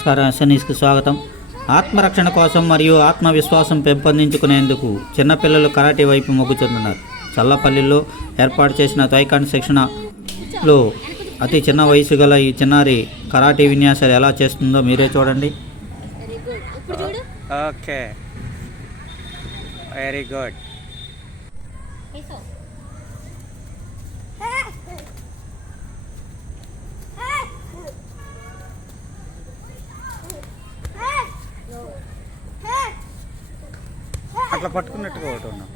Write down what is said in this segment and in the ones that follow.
నమస్కారం. ఎస్ఎన్ఈస్కి స్వాగతం. ఆత్మరక్షణ కోసం మరియు ఆత్మవిశ్వాసం పెంపొందించుకునేందుకు చిన్నపిల్లలు కరాటే వైపు మొగ్గు చూపుతున్నారు చల్లపల్లిలో ఏర్పాటు చేసిన తైకాండ్ శిక్షణలో అతి చిన్న వయసు గల ఈ చిన్నారి కరాటే విన్యాసాలు ఎలా చేస్తుందో మీరే చూడండి. Very good. ఇప్పుడు చూడు ఓకే వెరీ గుడ్ అట్లా పట్టుకున్నట్టుగా ఒకటి ఉన్నాం.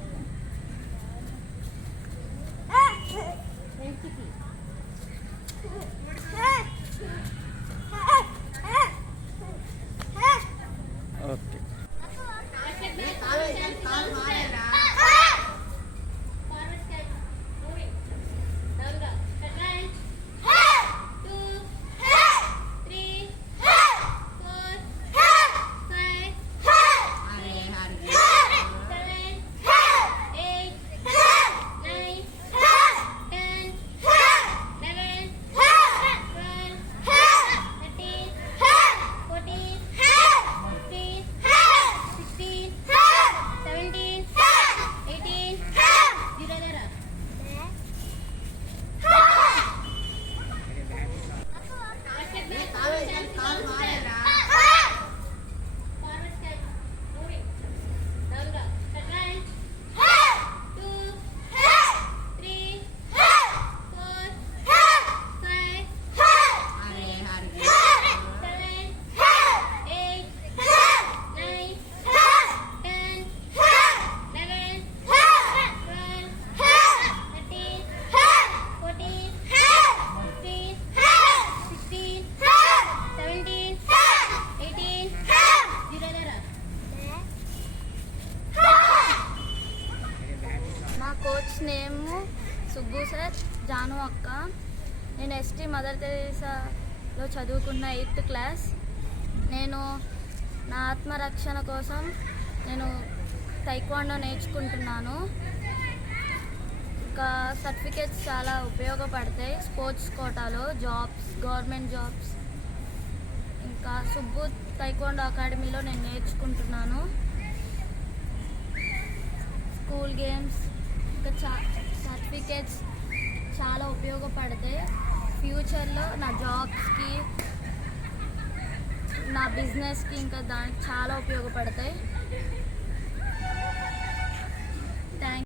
నేమ్ సుబ్బు సార్ జాను అక్క. నేను ఎస్టీ మదర్ తెరీసాలో చదువుకున్న ఎయిత్ క్లాస్. నేను నా ఆత్మరక్షణ కోసం నేను తైక్వాండో నేర్చుకుంటున్నాను. ఇంకా సర్టిఫికేట్స్ చాలా ఉపయోగపడతాయి స్పోర్ట్స్ కోటాలో జాబ్స్ గవర్నమెంట్ జాబ్స్. ఇంకా సుబ్బు తైక్వాండో అకాడమీలో నేను నేర్చుకుంటున్నాను. స్కూల్ గేమ్స్ ఇంకా చా సర్టిఫికేట్స్ చాలా ఉపయోగపడతాయి ఫ్యూచర్లో నా జాబ్స్కి నా బిజినెస్కి ఇంకా దానికి చాలా ఉపయోగపడతాయి.